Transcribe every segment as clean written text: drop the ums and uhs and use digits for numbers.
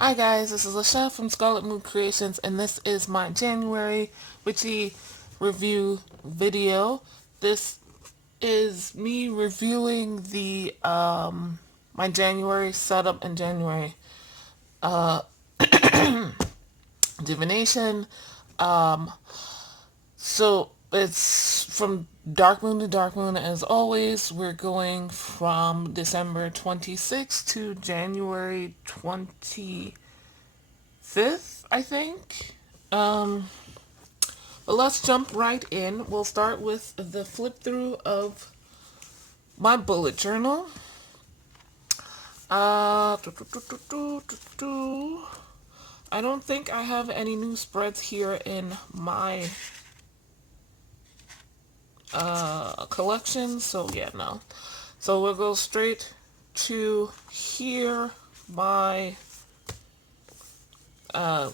Hi guys, this is LaChef from Scarlet Moon Creations, and this is my January Witchy review video. This is me reviewing the my January setup and January divination. Um, so it's from Dark Moon to Dark Moon. As always, we're going from December 26th to January 25th, I think. Um, but let's jump right in. We'll start with the flip through of my bullet journal. I don't think I have any new spreads here in my collection, so yeah, no. So we'll go straight to here, my uh,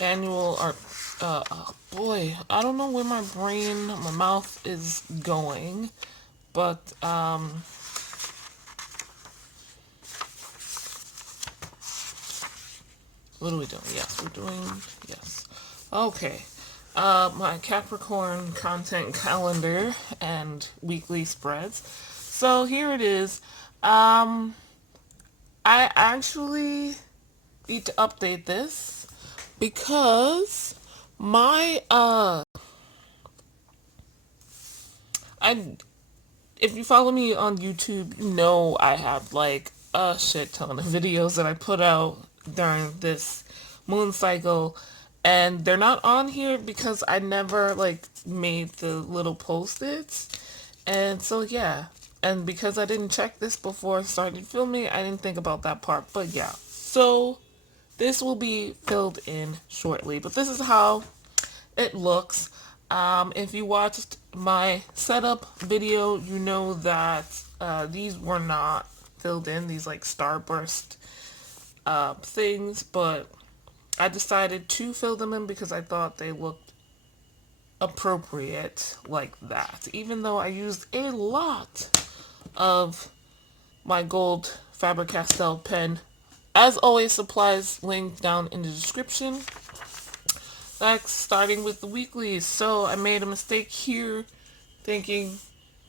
annual art. Oh boy, I don't know where my mouth is going, but what are we doing? Yes, we're doing, yes. Okay. My Capricorn content calendar and weekly spreads. So here it is. I actually need to update this because my I if you follow me on YouTube, you know I have like a shit ton of videos that I put out during this moon cycle, and they're not on here because I never like made the little post-its. And so yeah, and because I didn't check this before I started filming, I didn't think about that part. But yeah, so this will be filled in shortly, but this is how it looks. If you watched my setup video, you know that these were not filled in, these like starburst things, but I decided to fill them in because I thought they looked appropriate like that, even though I used a lot of my gold Faber-Castell pen. As always, supplies linked down in the description. Next, starting with the weeklies. So I made a mistake here thinking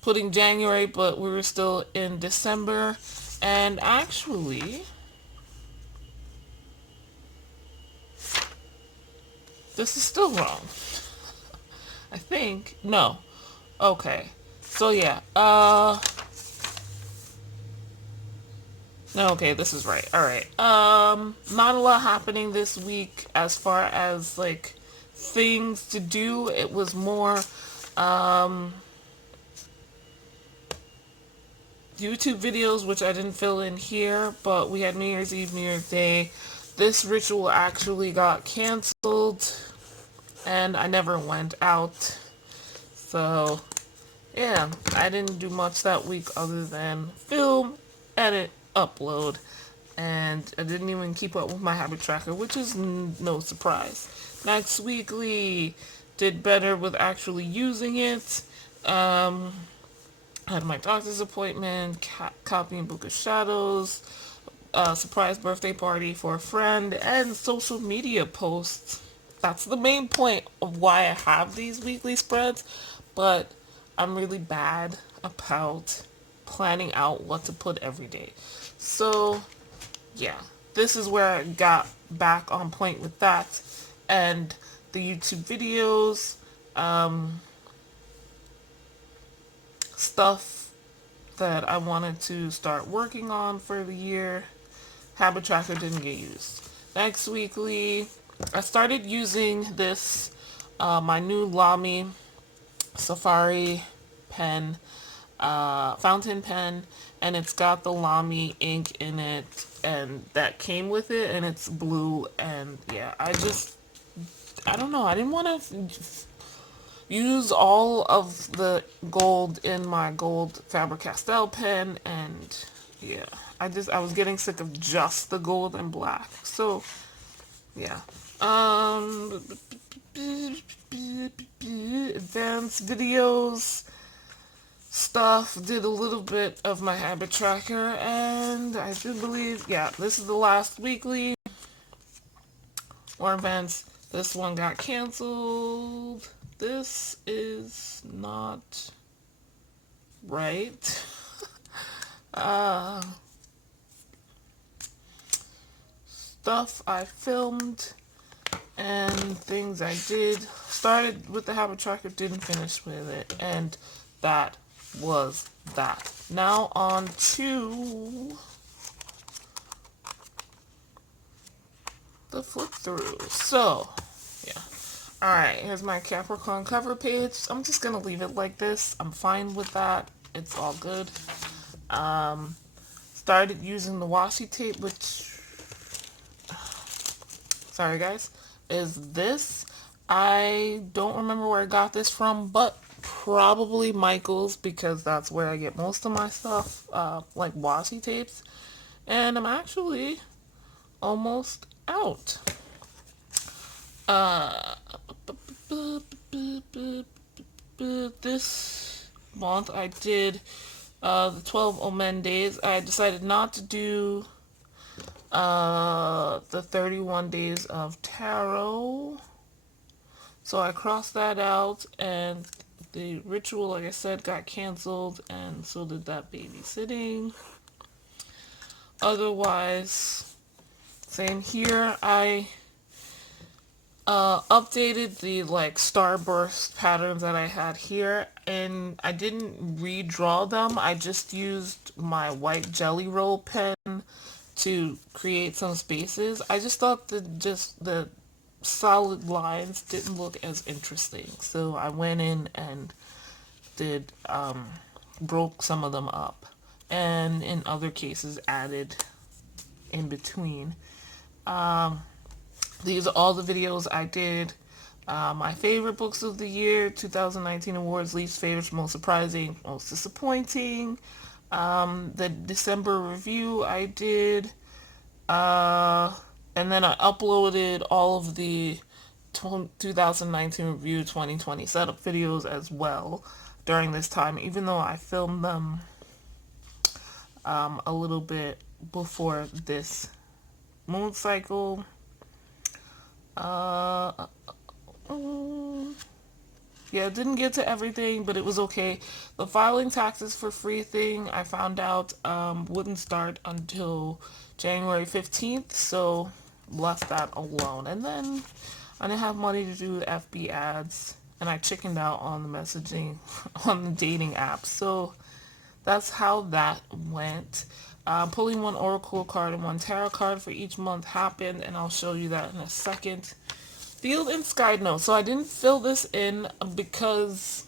putting January, but we were still in December. And actually, this is still wrong. I think. No. Okay. So yeah. No, okay, this is right. Alright. Not a lot happening this week as far as like things to do. It was more YouTube videos, which I didn't fill in here, but we had New Year's Eve, New Year's Day. This ritual actually got canceled, and I never went out. So, yeah, I didn't do much that week other than film, edit, upload, and I didn't even keep up with my habit tracker, which is no surprise. Next weekly, did better with actually using it. Had my doctor's appointment, copying Book of Shadows, a surprise birthday party for a friend, and social media posts. That's the main point of why I have these weekly spreads, but I'm really bad about planning out what to put every day. So, yeah, this is where I got back on point with that. And the YouTube videos, stuff that I wanted to start working on for the year. Habit tracker didn't get used. Next weekly, I started using this, my new Lamy Safari pen, fountain pen, and it's got the Lamy ink in it, and that came with it, and it's blue, and yeah, I don't know, I didn't want to use all of the gold in my gold Faber-Castell pen, and yeah, I was getting sick of just the gold and black. So yeah. Advanced videos. stuff, did a little bit of my habit tracker, and I do believe, yeah, this is the last weekly or events. This one got canceled. This is not right. uh, Stuff I filmed and things I did. Started with the habit tracker, didn't finish with it, and that was that. Now on to the flip through. So, yeah. Alright, here's my Capricorn cover page. I'm just gonna leave it like this. I'm fine with that. It's all good. Started using the washi tape, which, sorry guys, is this. I don't remember where I got this from, but probably Michael's, because that's where I get most of my stuff, like washi tapes. And I'm actually almost out. This month I did the 12 Omen days. I decided not to do the 31 days of tarot. So I crossed that out, and the ritual, like I said, got canceled, and so did that babysitting. Otherwise, same here. I updated the like starburst patterns that I had here, and I didn't redraw them. I just used my white jelly roll pen to create some spaces. I just thought that just the solid lines didn't look as interesting, so I went in and did broke some of them up, and in other cases added in between. These are all the videos I did. My favorite books of the year, 2019 awards, least favorite, most surprising, most disappointing. The December review I did. And then I uploaded all of the 2019 review 2020 setup videos as well during this time, even though I filmed them a little bit before this moon cycle. Yeah, didn't get to everything, but it was okay. The filing taxes for free thing, I found out, wouldn't start until January 15th, so left that alone. And then I didn't have money to do the FB ads, and I chickened out on the messaging, on the dating apps. So that's how that went. Pulling one oracle card and one tarot card for each month happened, and I'll show you that in a second. Field and sky note. So I didn't fill this in because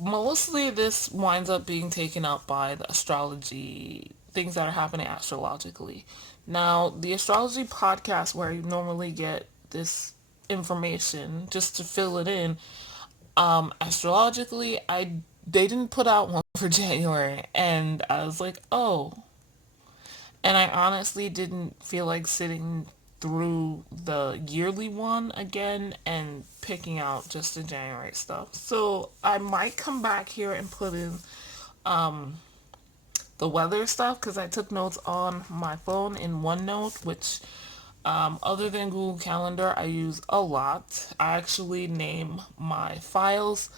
mostly this winds up being taken up by the astrology, things that are happening astrologically. Now, the astrology podcast where you normally get this information, just to fill it in, astrologically, they didn't put out one for January, and I was like, oh. And I honestly didn't feel like sitting through the yearly one again and picking out just the January stuff. So I might come back here and put in the weather stuff, because I took notes on my phone in OneNote, which other than Google Calendar, I use a lot. I actually name my files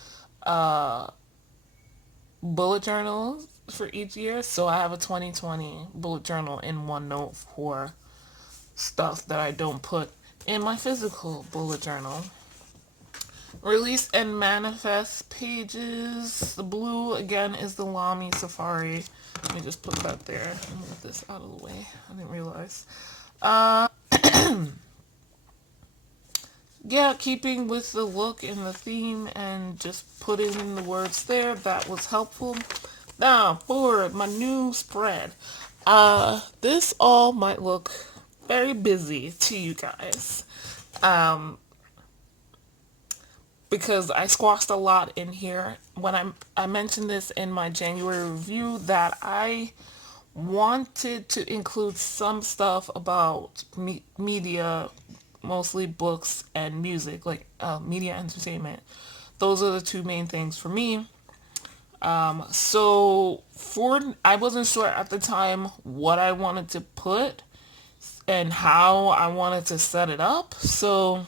bullet journals for each year. So I have a 2020 bullet journal in OneNote for stuff that I don't put in my physical bullet journal. Release and manifest pages. The blue again is the Lamy Safari. Let me just put that there. Move this out of the way. I didn't realize. Yeah, keeping with the look and the theme and just putting in the words there, that was helpful. Now for my new spread. This all might look very busy to you guys. Because I squashed a lot in here. When I mentioned this in my January review, that I wanted to include some stuff about media, mostly books and music, like media entertainment. Those are the two main things for me. So I wasn't sure at the time what I wanted to put and how I wanted to set it up. So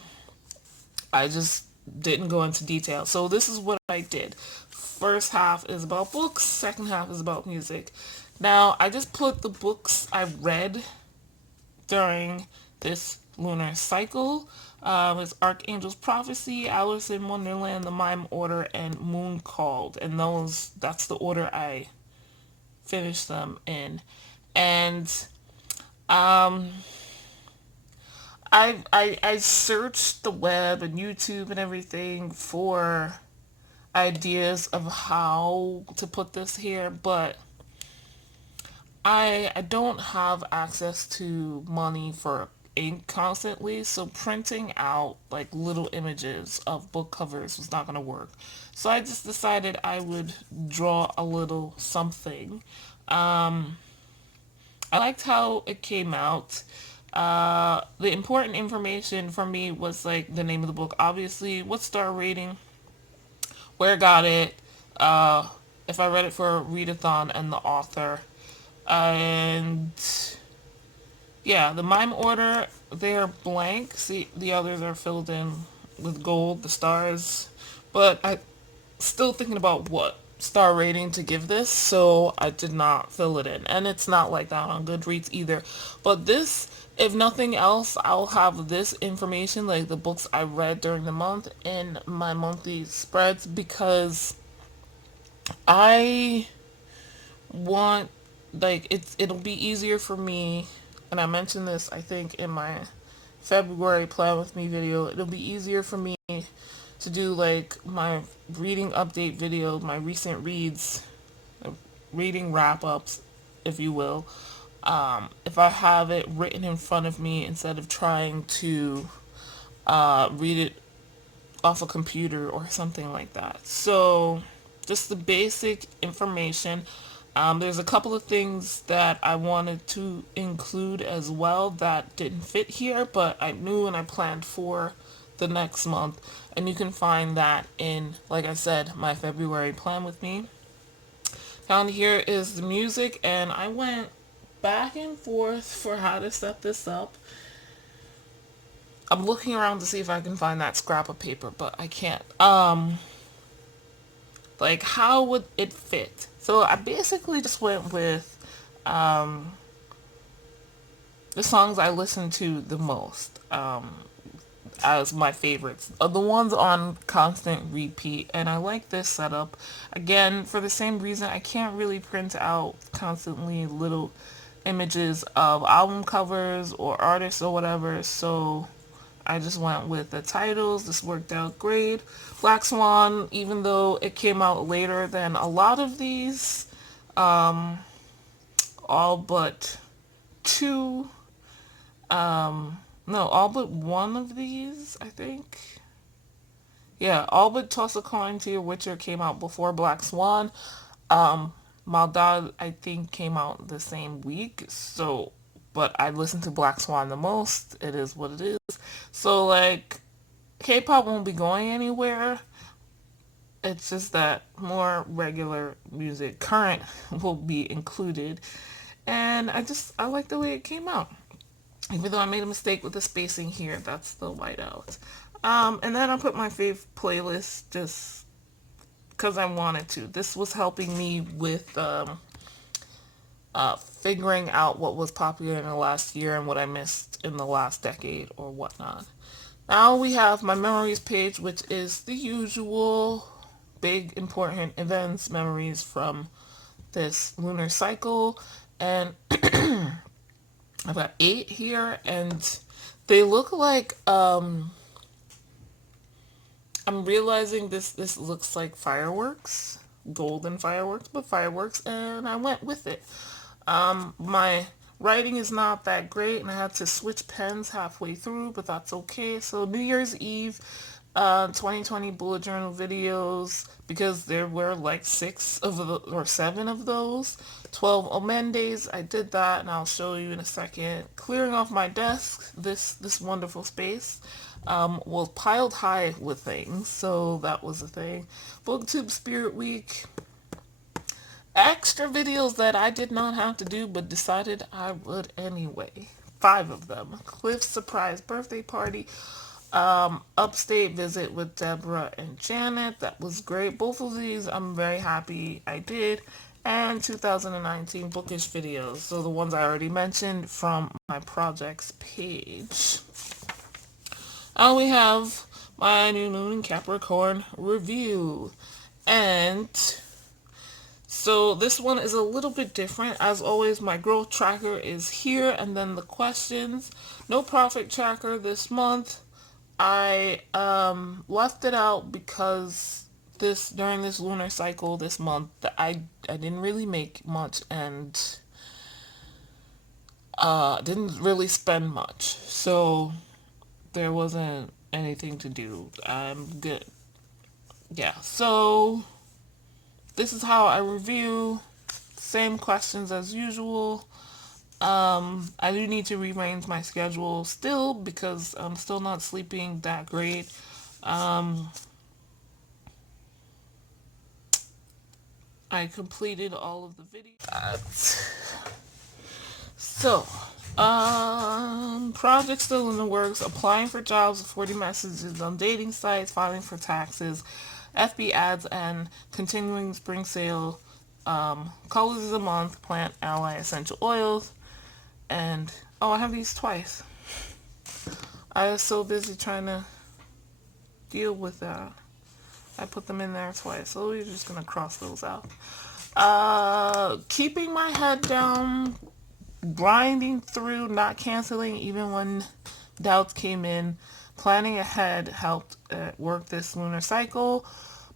I just didn't go into detail. So this is what I did. First half is about books, second half is about music. Now, I just put the books I read during this lunar cycle. It's Archangel's Prophecy, Alice in Wonderland, The Mime Order, and Moon Called. And that's the order I finished them in. And um, I searched the web and YouTube and everything for ideas of how to put this here, but I don't have access to money for ink constantly, so printing out like little images of book covers was not going to work. So I just decided I would draw a little something. I liked how it came out. The important information for me was like the name of the book, obviously, what star rating, where I got it, uh, if I read it for a readathon, and the author. And yeah, the mime order, they're blank. See, the others are filled in with gold, the stars. But I still thinking about what star rating to give this, so I did not fill it in. And it's not like that on Goodreads either. But this, if nothing else, I'll have this information, like the books I read during the month, in my monthly spreads, because I want, like, it'll be easier for me, and I mentioned this I think in my February plan with me video. It'll be easier for me to do like my reading update video, my recent reads, reading wrap ups, if you will, if I have it written in front of me instead of trying to read it off a computer or something like that. So just the basic information. There's a couple of things that I wanted to include as well that didn't fit here, but I knew and I planned for the next month. And you can find that in, like I said, my February plan with me. Down here is the music, and I went back and forth for how to set this up. I'm looking around to see if I can find that scrap of paper, but I can't. Like, how would it fit? So I basically just went with the songs I listen to the most as my favorites. The ones on constant repeat. And I like this setup. Again, for the same reason, I can't really print out constantly little images of album covers or artists or whatever. So I just went with the titles. This worked out great. Black Swan, even though it came out later than a lot of these, all but two, no, all but one of these, I think. Yeah, all but Toss a Coin to Your Witcher came out before Black Swan. Maldad, I think, came out the same week. So, but I listened to Black Swan the most. It is what it is. So, like, K-pop won't be going anywhere. It's just that more regular music, current, will be included. And I like the way it came out. Even though I made a mistake with the spacing here, that's still white out. And then I put my fave playlist just because I wanted to. This was helping me with figuring out what was popular in the last year and what I missed in the last decade or whatnot. Now we have my memories page, which is the usual big important events, memories from this lunar cycle. And I've got 8 here, and they look like I'm realizing this looks like fireworks, golden fireworks, but fireworks, and I went with it. My writing is not that great, and I had to switch pens halfway through, but that's okay. So New Year's Eve, 2020 bullet journal videos, because there were like 7 of those. 12 Omen days, I did that, and I'll show you in a second. Clearing off my desk, this wonderful space, was piled high with things, so that was a thing. Booktube Spirit Week, extra videos that I did not have to do but decided I would anyway. 5 of them. Cliff's surprise birthday party. Upstate visit with Deborah and Janet. That was great. Both of these I'm very happy I did. And 2019 bookish videos. So the ones I already mentioned from my projects page. We have my new moon in Capricorn review. And so this one is a little bit different. As always, my growth tracker is here and then the questions. No profit tracker this month. I left it out because during this lunar cycle this month I didn't really make much and didn't really spend much. So there wasn't anything to do. I'm good. Yeah. So this is how I review. Same questions as usual. I do need to rearrange my schedule still because I'm still not sleeping that great. I completed all of the videos. So, project still in the works. Applying for jobs, 40 messages on dating sites, filing for taxes, FB ads, and continuing spring sale. Colors of the month, plant ally essential oils, and oh, I have these twice. I was so busy trying to deal with that. I put them in there twice, so we're just gonna cross those out. Keeping my head down, grinding through, not canceling even when doubts came in. Planning ahead helped work this lunar cycle.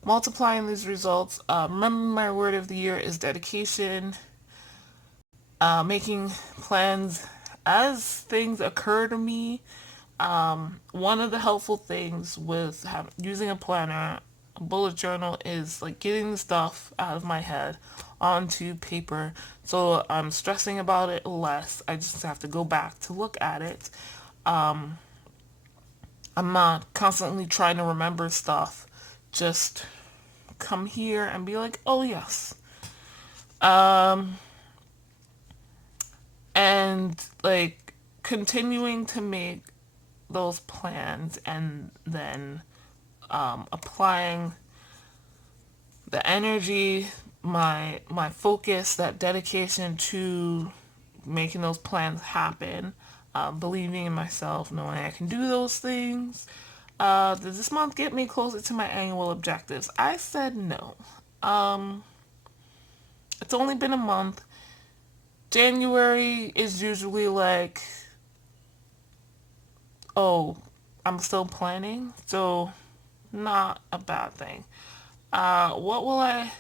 Multiplying these results. Remember, my word of the year is dedication. Making plans as things occur to me. One of the helpful things with using a planner, a bullet journal, is like getting the stuff out of my head onto paper, so I'm stressing about it less. I just have to go back to look at it. I'm not constantly trying to remember stuff. Just come here and be like, oh yes. And like continuing to make those plans and then applying the energy, my focus, that dedication to making those plans happen, believing in myself, knowing I can do those things. Does this month get me closer to my annual objectives? I said no. It's only been a month. January is usually like, oh, I'm still planning, so not a bad thing. What will I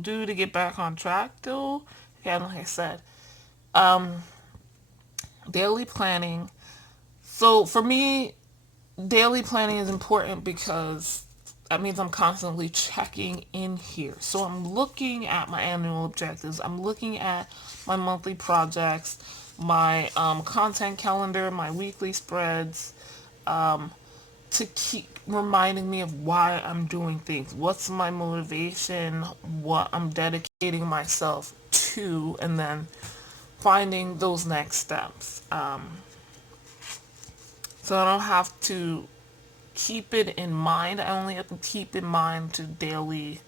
do to get back on track though? Again, like I said, daily planning. So for me, daily planning is important because that means I'm constantly checking in here. So I'm looking at my annual objectives. I'm looking at my monthly projects, my content calendar, my weekly spreads, to keep reminding me of why I'm doing things. What's my motivation? What I'm dedicating myself to, and then finding those next steps. So I don't have to keep it in mind. I only have to keep in mind to daily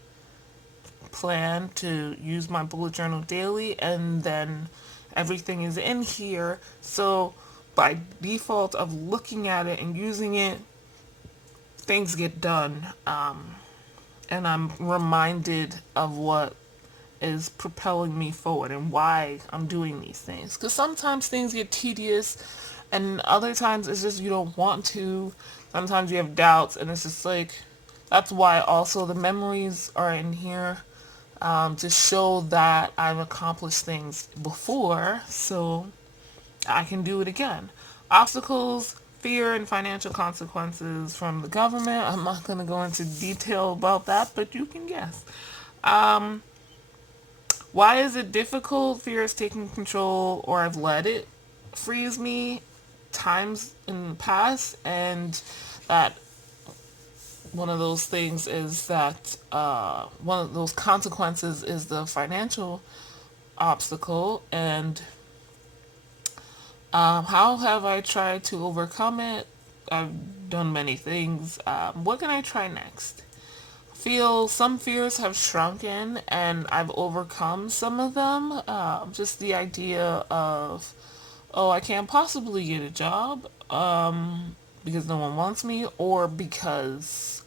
plan to use my bullet journal daily, and then everything is in here. So by default of looking at it and using it, things get done. And I'm reminded of what is propelling me forward and why I'm doing these things. Because sometimes things get tedious, and other times it's just you don't want to. Sometimes you have doubts, and it's just like, that's why also the memories are in here, to show that I've accomplished things before, so I can do it again. Obstacles, fear, and financial consequences from the government. I'm not going to go into detail about that, but you can guess. Why is it difficult? Fear is taking control, or I've let it freeze me times in the past, and that one of those things is that one of those consequences is the financial obstacle. And how have I tried to overcome it? I've done many things. What can I try next? Feel some fears have shrunken and I've overcome some of them. Just the idea of, oh, I can't possibly get a job because no one wants me, or because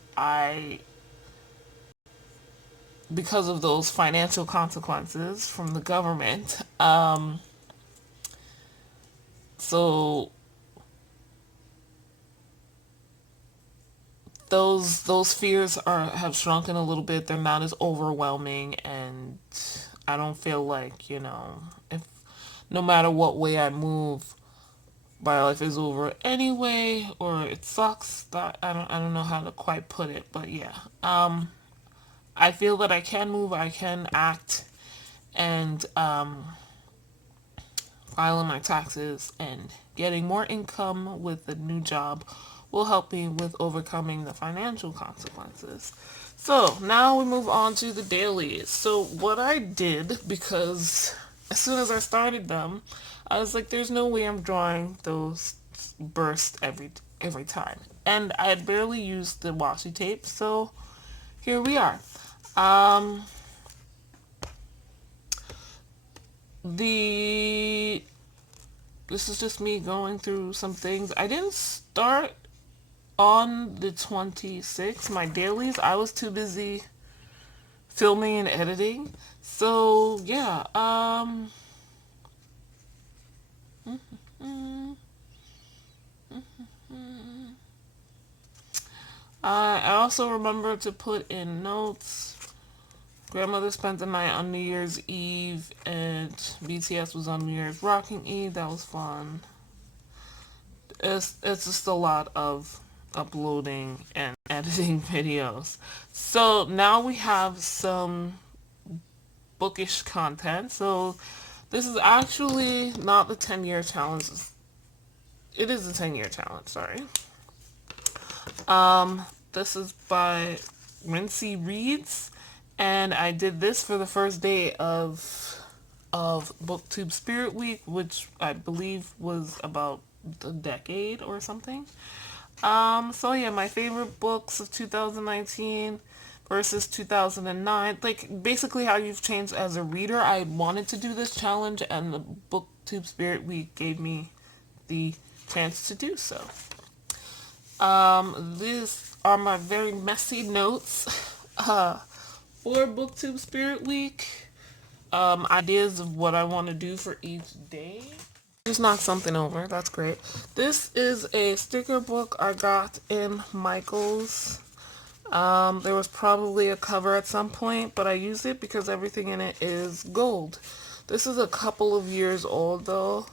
of those financial consequences from the government. So those fears have shrunken a little bit. They're not as overwhelming, and I don't feel like, if no matter what way I move, my life is over anyway, or it sucks. That I don't know how to quite put it, but yeah. I feel that I can move, I can act, and filing my taxes and getting more income with a new job will help me with overcoming the financial consequences. So now we move on to the dailies. So what I did, because as soon as I started them, I was like, there's no way I'm drawing those bursts every time. And I had barely used the washi tape, so here we are. Um, the This is just me going through some things. I didn't start on the 26th, my dailies. I was too busy filming and editing. So, yeah. I also remember to put in notes. Grandmother spent the night on New Year's Eve, and BTS was on New Year's Rocking Eve. That was fun. It's just a lot of uploading and editing videos. So now we have some bookish content. So this is actually not the 10-year challenge. It is the 10-year challenge, sorry. This is by Rincy Reads, and I did this for the first day of Booktube Spirit Week, which I believe was about a decade or something. So yeah, my favorite books of 2019 versus 2009. Like, basically how you've changed as a reader. I wanted to do this challenge, and the Booktube Spirit Week gave me the chance to do so. These are my very messy notes for Booktube Spirit Week. Ideas of what I want to do for each day. Just knock something over. That's great. This is a sticker book I got in Michael's. There was probably a cover at some point, but I used it because everything in it is gold. This is a couple of years old though.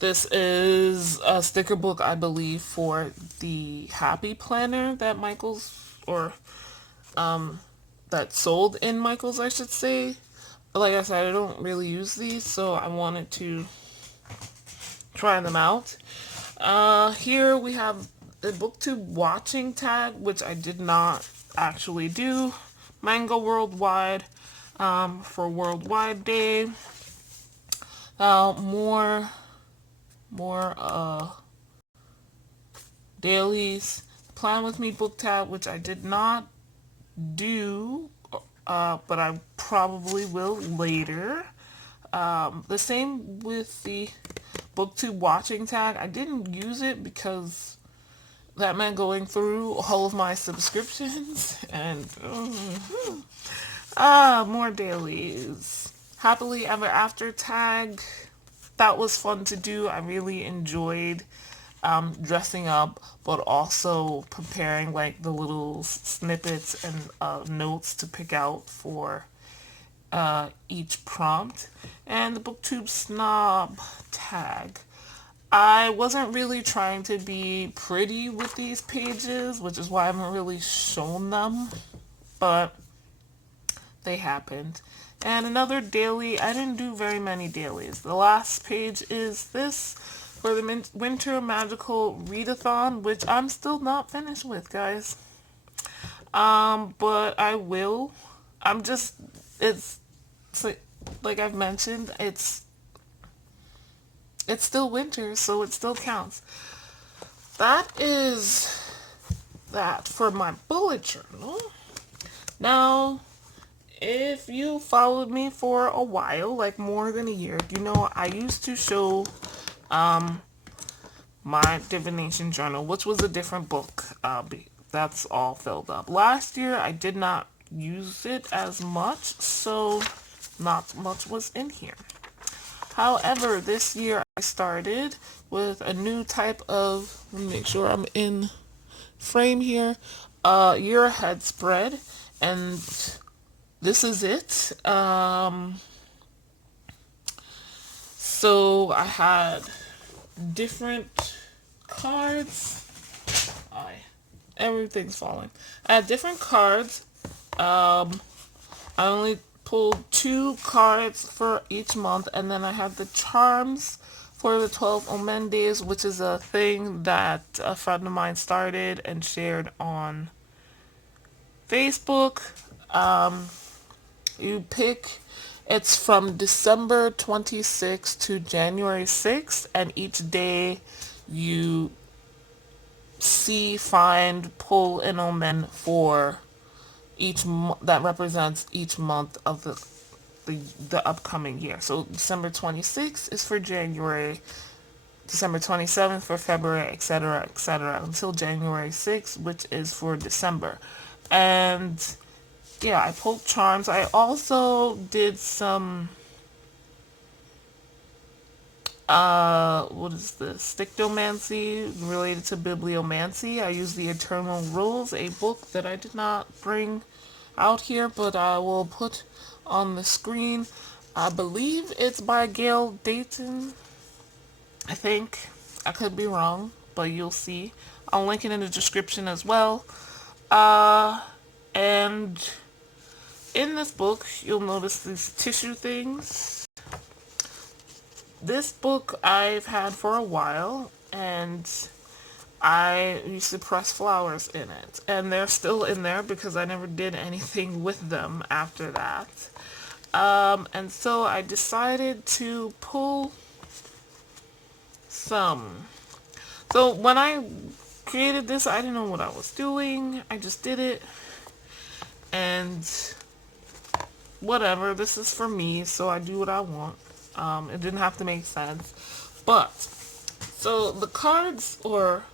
This is a sticker book, I believe, for the Happy Planner that that sold in Michael's, I should say. Like I said, I don't really use these, so I wanted to try them out. Here we have the Booktube watching tag, which I did not actually do. Manga Worldwide for Worldwide Day. More dailies. Plan With Me book tab, which I did not do, but I probably will later. The same with the Booktube watching tag. I didn't use it because that meant going through all of my subscriptions and more dailies. Happily Ever After tag. That was fun to do. I really enjoyed dressing up, but also preparing like the little snippets and notes to pick out for each prompt. And the Booktube Snob tag. I wasn't really trying to be pretty with these pages, which is why I haven't really shown them, but they happened. And another daily, I didn't do very many dailies. The last page is this. for the Winter Magical Readathon, which I'm still not finished with, guys. But I will. I'm just, it's like I've mentioned, it's still winter, so it still counts. That is that for my bullet journal. Now, if you followed me for a while, like more than a year, you know I used to show my divination journal, which was a different book. That's all filled up. Last year, I did not use it as much, so not much was in here. However, this year I started with a new type of, let me make sure I'm in frame here, year ahead spread, and this is it. So I had different cards. Everything's falling. I had different cards. I only pulled 2 cards for each month, and then I had the charms for the 12 Omen days, which is a thing that a friend of mine started and shared on Facebook. You pick, it's from December 26th to January 6th, and each day you see, find, pull an omen for each that represents each month of the upcoming year. So December 26th is for January, December 27th for February, etc., until January 6th, which is for December. And yeah, I pulled charms. I also did some what is this? Stictomancy related to bibliomancy. I used the Eternal Rules, a book that I did not bring out here, but I will put on the screen. I believe it's by Gail Dayton. I think. I could be wrong, but you'll see. I'll link it in the description as well. And in this book, you'll notice these tissue things. This book I've had for a while, and I used to press flowers in it. And they're still in there because I never did anything with them after that. And so I decided to pull some. So when I created this, I didn't know what I was doing. I just did it. And whatever, this is for me, so I do what I want. It didn't have to make sense. But, so the cards or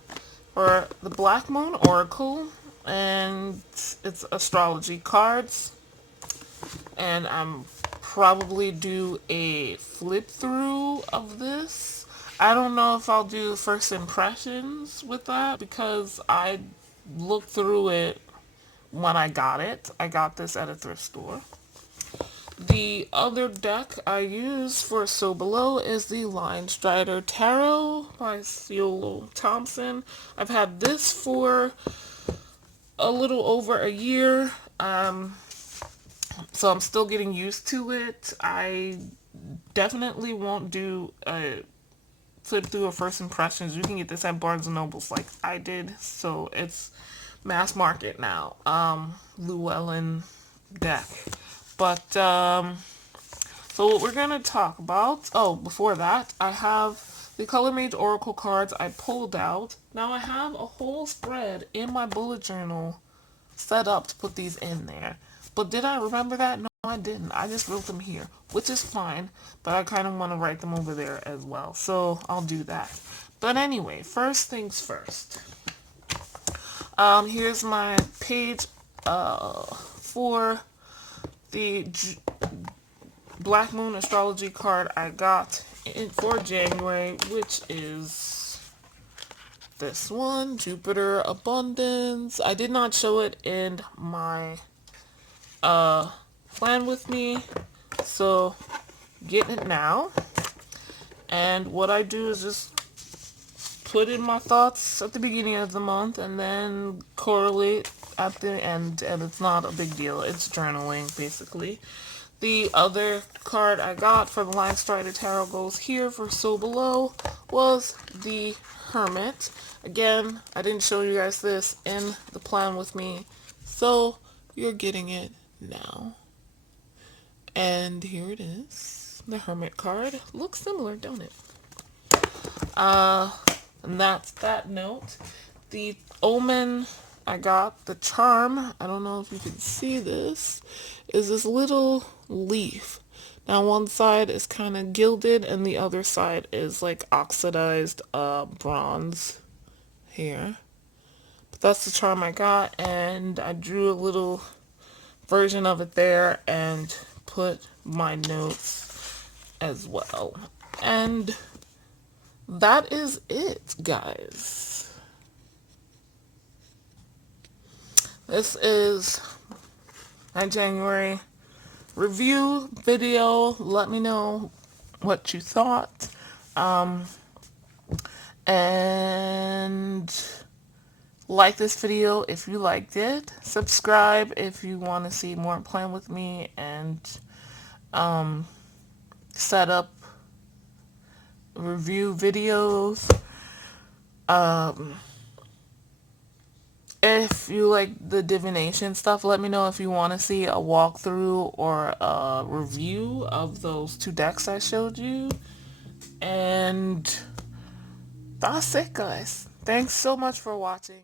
the Black Moon Oracle, and it's astrology cards. And I'm probably do a flip through of this. I don't know if I'll do first impressions with that because I looked through it when I got it. I got this at a thrift store. The other deck I use for So Below is the Lion Strider Tarot by Ciolo Thompson. I've had this for a little over a year, so I'm still getting used to it. I definitely won't do a flip through of first impressions. You can get this at Barnes & Nobles like I did, so it's mass market now. Llewellyn deck. But, so what we're going to talk about, before that, I have the Color Mage Oracle cards I pulled out. Now I have a whole spread in my bullet journal set up to put these in there. But did I remember that? No, I didn't. I just wrote them here, which is fine, but I kind of want to write them over there as well. So I'll do that. But anyway, first things first. Here's my page for the Black Moon astrology card I got for January, which is this one, Jupiter Abundance. I did not show it in my plan with me, so get it now. And what I do is just put in my thoughts at the beginning of the month and then correlate at the end, and it's not a big deal. It's journaling, basically. The other card I got for the Line Strider Tarot Goes Here for So Below was the Hermit. Again, I didn't show you guys this in the plan with me, so you're getting it now. And here it is. The Hermit card. Looks similar, don't it? And that's that note. The Omen I got, the charm, I don't know if you can see this, is this little leaf. Now one side is kind of gilded and the other side is like oxidized bronze here. But that's the charm I got, and I drew a little version of it there and put my notes as well. And that is it, guys. This is my January review video. Let me know what you thought. And like this video if you liked it. Subscribe if you want to see more Plan With Me and set up review videos. If you like the divination stuff, let me know if you want to see a walkthrough or a review of those 2 decks I showed you. And that's it, guys. Thanks so much for watching.